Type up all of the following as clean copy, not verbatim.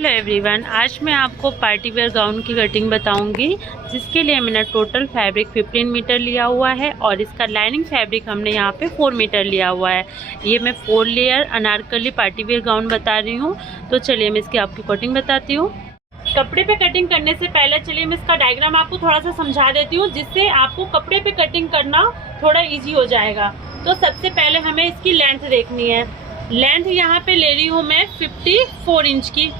Hello everyone, आज मैं आपको पार्टी वेयर गाउन की कटिंग बताऊंगी, जिसके लिए मैंने टोटल फैब्रिक 15 मीटर लिया हुआ है और इसका लाइनिंग फैब्रिक हमने यहाँ पे 4 मीटर लिया हुआ है। ये मैं 4 layer Anarkali party wear gown बता रही हूँ। तो चलिए मैं इसकी आपकी कटिंग बताती हूँ। कपड़े पे कटिंग करने से पहले चलिए मैं इसका डायग्राम आपको थोड़ा सा समझा देती हूँ, जिससे आपको कपड़े पे कटिंग करना थोड़ा ईजी हो जाएगा। तो सबसे पहले हमें इसकी लेंथ देखनी है। लेंथ यहाँ पे ले रही हूँ मैं 54 इंच की,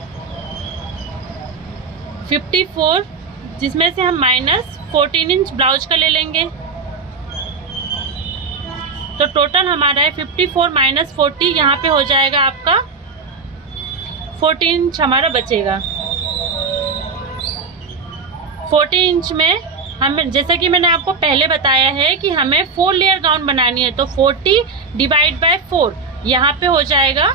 54, जिसमें से हम माइनस 14 इंच ब्लाउज का ले लेंगे। तो टोटल हमारा है 54 माइनस 40, यहाँ पे हो जाएगा आपका 14 इंच हमारा बचेगा। 14 इंच में हम, जैसा कि मैंने आपको पहले बताया है कि हमें 4 लेयर गाउन बनानी है, तो 40 डिवाइड बाय 4 यहाँ पे हो जाएगा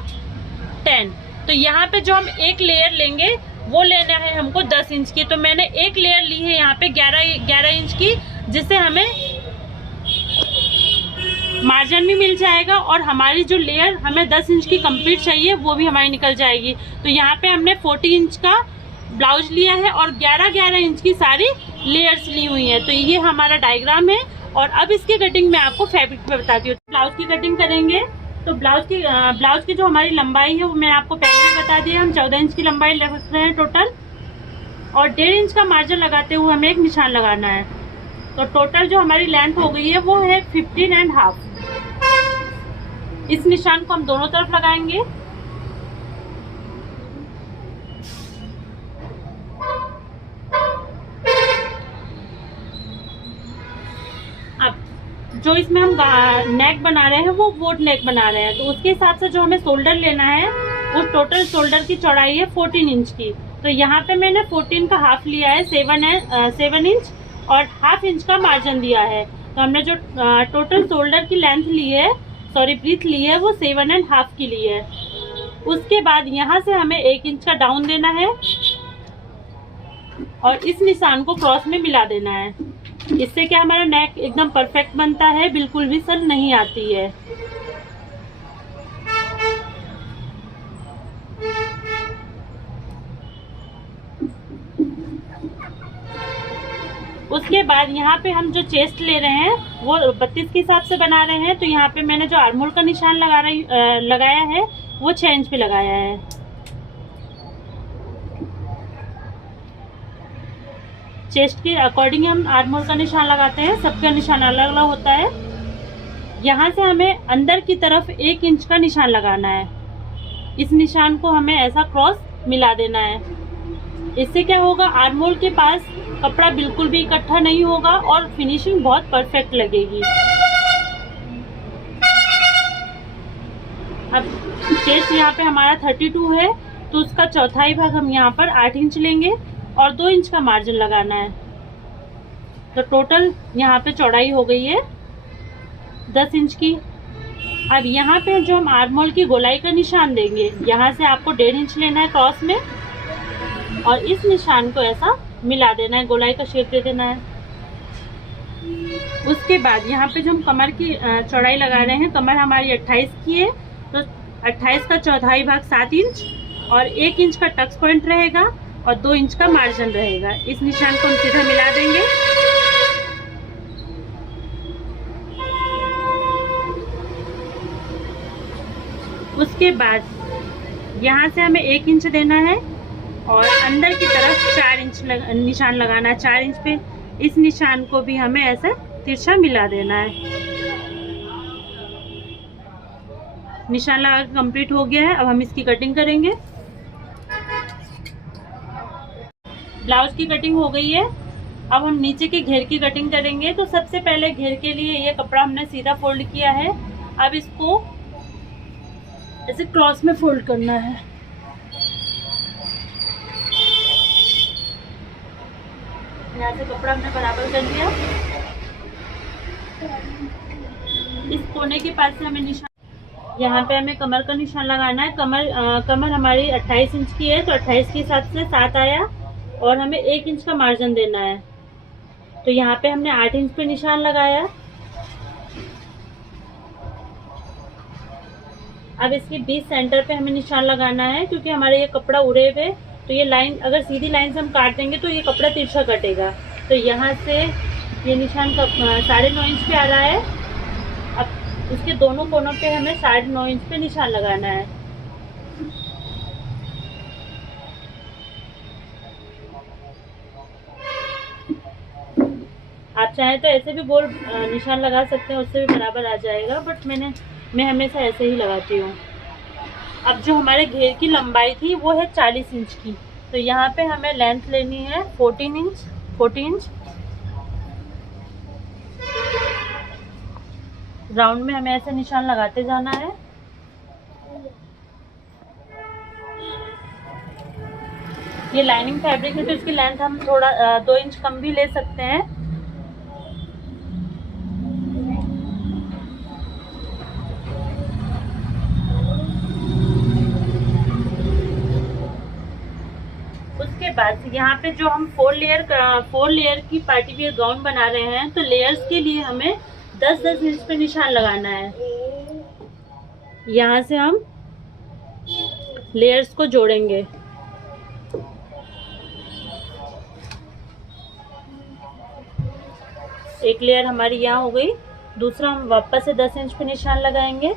10। तो यहाँ पे जो हम एक लेयर लेंगे वो लेना है हमको 10 इंच की। तो मैंने एक लेयर ली है यहाँ पे 11 इंच की, जिससे हमें मार्जिन भी मिल जाएगा और हमारी जो लेयर हमें 10 इंच की कंप्लीट चाहिए वो भी हमारी निकल जाएगी। तो यहाँ पे हमने 40 इंच का ब्लाउज लिया है और 11 इंच की सारी लेयर्स ली हुई है। तो ये हमारा डायग्राम है और अब इसकी कटिंग मैं आपको फैब्रिक पे बताती हूँ। ब्लाउज की कटिंग करेंगे तो ब्लाउज की जो हमारी लंबाई है वो मैंने आपको पहले भी बता दिया। हम 14 इंच की लंबाई रख रहे हैं टोटल, और 1.5 इंच का मार्जिन लगाते हुए हमें एक निशान लगाना है। तो टोटल जो हमारी लेंथ हो गई है वो है 15.5। इस निशान को हम दोनों तरफ लगाएंगे। जो इसमें हम नेक बना रहे हैं वो बोट नेक बना रहे हैं, तो उसके हिसाब से जो हमें शोल्डर लेना है वो टोटल शोल्डर की चौड़ाई है 14 इंच की। तो यहाँ पे मैंने 14 का हाफ लिया है, 7 इंच, और हाफ इंच का मार्जिन दिया है। तो हमने जो टोटल शोल्डर की लेंथ ली है, ब्रीथ ली है, वो 7.5 की ली है। उसके बाद यहाँ से हमें 1 इंच का डाउन देना है और इस निशान को क्रॉस में मिला देना है। इससे क्या हमारा नेक एकदम परफेक्ट बनता है, बिल्कुल भी सल नहीं आती है। उसके बाद यहाँ पे हम जो चेस्ट ले रहे हैं वो 32 के हिसाब से बना रहे हैं। तो यहाँ पे मैंने जो आर्महोल का निशान लगाया है वो 6 इंच पे लगाया है। चेस्ट के अकॉर्डिंग हम आर्महोल का निशान लगाते हैं, सबका निशान अलग अलग होता है। यहाँ से हमें अंदर की तरफ 1 इंच का निशान लगाना है। इस निशान को हमें ऐसा क्रॉस मिला देना है। इससे क्या होगा, आर्महोल के पास कपड़ा बिल्कुल भी इकट्ठा नहीं होगा और फिनिशिंग बहुत परफेक्ट लगेगी। अब चेस्ट यहाँ पे हमारा 32 है, तो उसका चौथाई भाग हम यहाँ पर 8 इंच लेंगे और 2 इंच का मार्जिन लगाना है। तो टोटल यहाँ पे चौड़ाई हो गई है 10 इंच की। अब यहाँ पे जो हम आर्महोल की गोलाई का निशान देंगे, यहाँ से आपको 1.5 इंच लेना है क्रॉस में और इस निशान को ऐसा मिला देना है, गोलाई का शेप दे देना है। उसके बाद यहाँ पे जो हम कमर की चौड़ाई लगा रहे हैं, कमर हमारी 28 की है, तो 28 का चौथाई भाग 7 इंच और 1 इंच का टक्स पॉइंट रहेगा और 2 इंच का मार्जिन रहेगा। इस निशान को हम सीधा मिला देंगे। उसके बाद यहाँ से हमें 1 इंच देना है और अंदर की तरफ 4 इंच निशान लगाना है। 4 इंच पे इस निशान को भी हमें ऐसा तिरछा मिला देना है। निशान लगा के कंप्लीट हो गया है। अब हम इसकी कटिंग करेंगे। ब्लाउज की कटिंग हो गई है। अब हम नीचे के घेर की कटिंग करेंगे। तो सबसे पहले घेर के लिए ये कपड़ा हमने सीधा फोल्ड किया है। अब इसको ऐसे क्रॉस में फोल्ड करना है। यहाँ से कपड़ा हमने बराबर कर दिया। इस कोने के पास से हमें निशान, यहाँ पे हमें कमर का निशान लगाना है। कमर हमारी 28 इंच की है, तो 28 के हिसाब से 7 आया और हमें 1 इंच का मार्जिन देना है। तो यहाँ पे हमने 8 इंच पे निशान लगाया। अब इसके बीच सेंटर पे हमें निशान लगाना है, क्योंकि हमारे ये कपड़ा उड़े हुए तो ये लाइन अगर सीधी लाइन से हम काट देंगे तो ये कपड़ा तिरछा कटेगा। तो यहाँ से ये निशान 9.5 इंच पे आ रहा है। अब इसके दोनों कोनों पे हमें 9.5 इंच पे निशान लगाना है। आप चाहें तो ऐसे भी गोल निशान लगा सकते हैं, उससे भी बराबर आ जाएगा, बट मैं हमेशा ऐसे ही लगाती हूँ। अब जो हमारे घेर की लंबाई थी वो है 40 इंच की, तो यहाँ पे हमें लेंथ लेनी है 40 इंच। राउंड में हमें ऐसे निशान लगाते जाना है। ये लाइनिंग फैब्रिक है तो इसकी लेंथ हम थोड़ा 2 इंच कम भी ले सकते हैं। उसके बाद यहाँ पे जो हम 4 लेयर की पार्टी वियर गाउन बना रहे हैं, तो लेयर्स के लिए हमें 10-10 इंच पे निशान लगाना है। यहाँ से हम लेयर्स को जोड़ेंगे। एक लेयर हमारी यहाँ हो गई, दूसरा हम वापस से 10 इंच पे निशान लगाएंगे।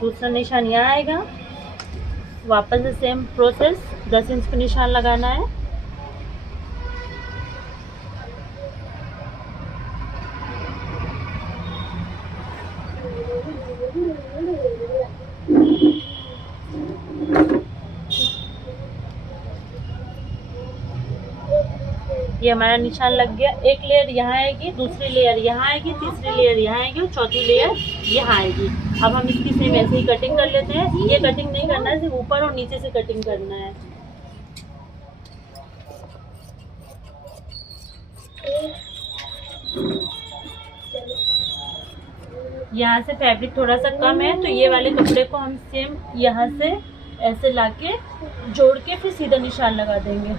दूसरा निशान यहाँ आएगा, वापस से सेम प्रोसेस 10 इंच पे निशान लगाना है। ये हमारा निशान लग गया। एक लेयर यहाँ आएगी, दूसरी लेयर यहाँ आएगी, तीसरी लेयर यहाँ आएगी और चौथी लेयर यहाँ आएगी। अब हम इसकी सेम ऐसे ही कटिंग कर लेते हैं। ये कटिंग नहीं करना है, सिर्फ ऊपर और नीचे से कटिंग करना है। यहाँ से फैब्रिक थोड़ा सा कम है, तो ये वाले कपड़े को हम सेम यहाँ से ऐसे लाके जोड़ के फिर सीधा निशान लगा देंगे।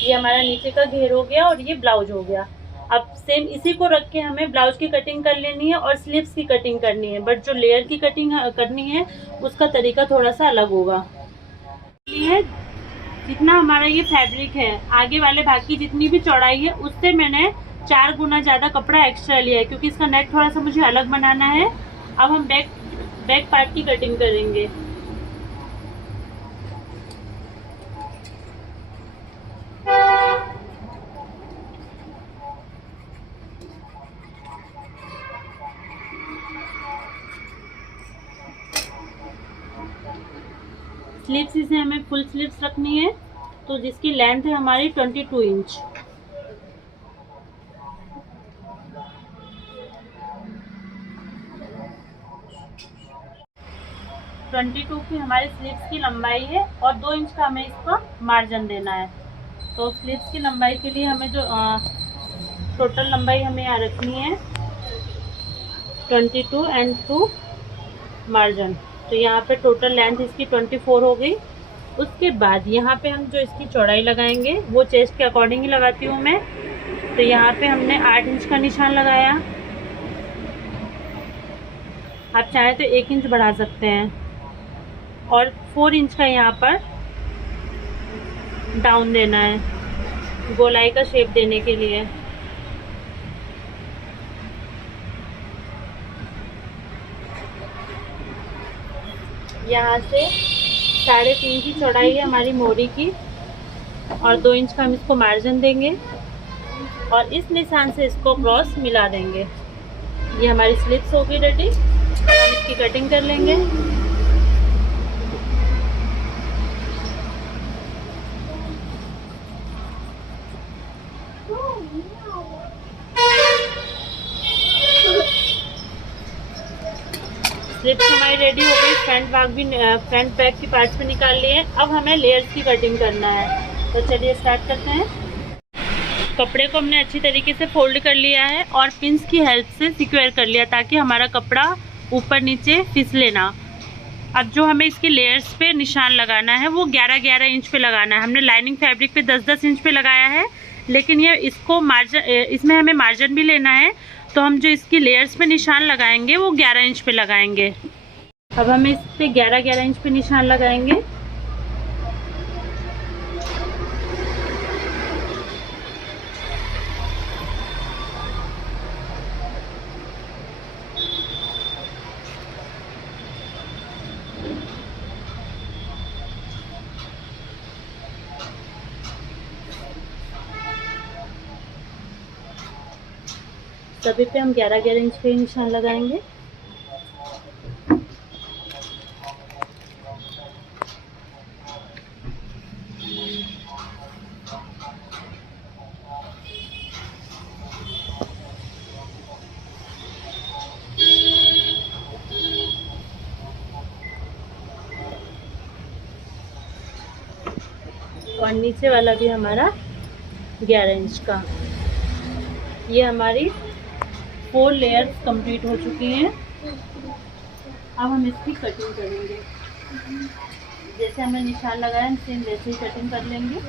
ये हमारा नीचे का घेर हो गया और ये ब्लाउज हो गया। अब सेम इसी को रख के हमें ब्लाउज की कटिंग कर लेनी है और स्लीव्स की कटिंग करनी है, बट जो लेयर की कटिंग करनी है उसका तरीका थोड़ा सा अलग होगा। ये जितना हमारा ये फैब्रिक है, आगे वाले भाग की जितनी भी चौड़ाई है उससे मैंने 4 गुना ज़्यादा कपड़ा एक्स्ट्रा लिया है, क्योंकि इसका नेक थोड़ा सा मुझे अलग बनाना है। अब हम बैक पार्ट की कटिंग करेंगे। स्लीव्स इसे हमें फुल स्लीव्स रखनी है, तो जिसकी लेंथ है हमारी 22 इंच। की हमारी स्लीव्स की लंबाई है और 2 इंच का हमें इसका मार्जिन देना है। तो स्लीव्स की लंबाई के लिए हमें जो टोटल लंबाई हमें यहाँ रखनी है 22 एंड 2 मार्जिन। तो यहाँ पे टोटल लेंथ इसकी 24 हो गई। उसके बाद यहाँ पे हम जो इसकी चौड़ाई लगाएंगे वो चेस्ट के अकॉर्डिंग ही लगाती हूँ मैं। तो यहाँ पे हमने 8 इंच का निशान लगाया। आप चाहें तो 1 इंच बढ़ा सकते हैं और 4 इंच का यहाँ पर डाउन देना है गोलाई का शेप देने के लिए। यहाँ से 3.5 की चौड़ाई है हमारी मोरी की और 2 इंच का हम इसको मार्जिन देंगे और इस निशान से इसको क्रॉस मिला देंगे। ये हमारी स्लीव्स होगी रेडी। हम इसकी कटिंग कर लेंगे। स्लीव्स हमारी रेडी हो गई। फ्रंट बैक की पार्ट्स भी निकाल लिए। अब हमें लेयर्स की कटिंग करना है, तो चलिए स्टार्ट करते हैं। कपड़े को हमने अच्छी तरीके से फोल्ड कर लिया है और पिंस की हेल्प से सिक्योर कर लिया ताकि हमारा कपड़ा ऊपर नीचे फिसले ना। अब जो हमें इसके लेयर्स पे निशान लगाना है वो 11-11 इंच पे लगाना है। हमने लाइनिंग फैब्रिक पे 10-10 इंच पे लगाया है, लेकिन ये इसको मार्जिन, इसमें हमें मार्जिन भी लेना है, तो हम जो इसकी लेयर्स पे निशान लगाएंगे वो 11 इंच पे लगाएंगे। अब हम इस पे 11-11 इंच पे निशान लगाएंगे। सभी पे हम 11-11 इंच पे निशान लगाएंगे। और नीचे वाला भी हमारा 11 इंच का। ये हमारी 4 लेयर्स कंप्लीट हो चुकी हैं। अब हम इसकी कटिंग करेंगे। जैसे हमने निशान लगाया सेम वैसे ही कटिंग कर लेंगे।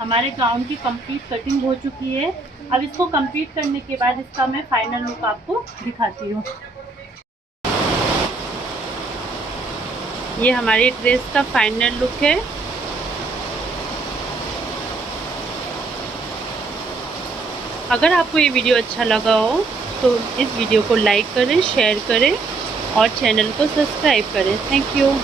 हमारे गाउन की कंप्लीट कटिंग हो चुकी है। अब इसको कंप्लीट करने के बाद इसका मैं फाइनल लुक आपको दिखाती हूँ। ये हमारी ड्रेस का फाइनल लुक है। अगर आपको ये वीडियो अच्छा लगा हो तो इस वीडियो को लाइक करें, शेयर करें और चैनल को सब्सक्राइब करें। Thank you.